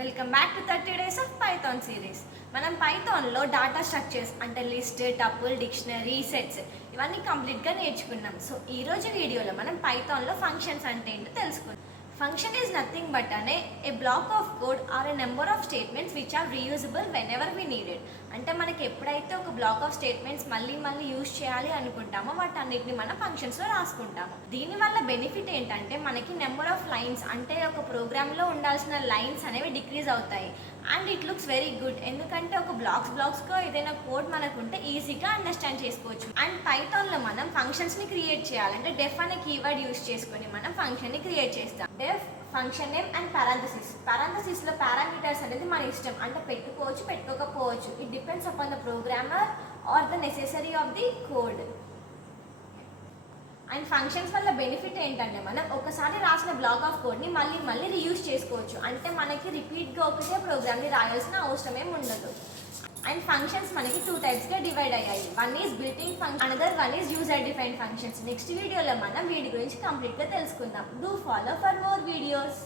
Welcome back to 30 days of Python series. మనం పైథాన్లో data structures అంటే list, tuple, dictionary, sets ఇవన్నీ కంప్లీట్గా నేర్చుకున్నాం. సో ఈరోజు వీడియోలో మనం పైథాన్లో ఫంక్షన్స్ అంటే ఏంటో తెలుసుకుందాం. Function is nothing but a block of code or a number of statements which are reusable whenever we need it. అంటే మనకి ఎప్పుడైతే ఒక బ్లాక్ ఆఫ్ స్టేట్మెంట్స్ మళ్ళీ యూజ్ చేయాలి అనుకుంటామో వాటన్నిటిని మనం ఫంక్షన్స్లో రాసుకుంటాము. దీనివల్ల బెనిఫిట్ ఏంటంటే మనకి నెంబర్ ఆఫ్ లైన్స్ అంటే ఒక ప్రోగ్రామ్లో ఉండాల్సిన లైన్స్ అనేవి డిక్రీజ్ అవుతాయి. And it looks very good, ఎందుకంటే ఒక బ్లాక్స్గా ఏదైనా కోడ్ మనకు ఉంటే ఈజీగా అండర్స్టాండ్ చేసుకోవచ్చు. అండ్ పైథాన్లో మనం ఫంక్షన్స్ని క్రియేట్ చేయాలంటే డెఫ్ అనే కీవర్డ్ యూజ్ చేసుకొని మనం ఫంక్షన్ని క్రియేట్ చేస్తాం. డెఫ్ ఫంక్షన్ నేమ్ అండ్ పారాంథసిస్లో పారామీటర్స్ అనేది మన ఇష్టం, అంటే పెట్టుకోవచ్చు పెట్టుకోకపోవచ్చు. It depends upon the programmer or the necessary of the code. And functions వల్ల బెనిఫిట్ ఏంటంటే మనం ఒకసారి రాసిన బ్లాక్ ఆఫ్ కోడ్ని మళ్ళీ రీయూజ్ చేసుకోవచ్చు. అంటే మనకి రిపీట్గా ఒకటే ప్రోగ్రామ్ని రాయాల్సిన అవసరం ఏమి ఉండదు. అండ్ ఫంక్షన్స్ మనకి 2 టైప్స్గా డివైడ్ అయ్యాయి. One is built-in function, another one is user defined functions. Next వీడియోలో మనం వీటి గురించి కంప్లీట్గా తెలుసుకుందాం. Do follow for more videos.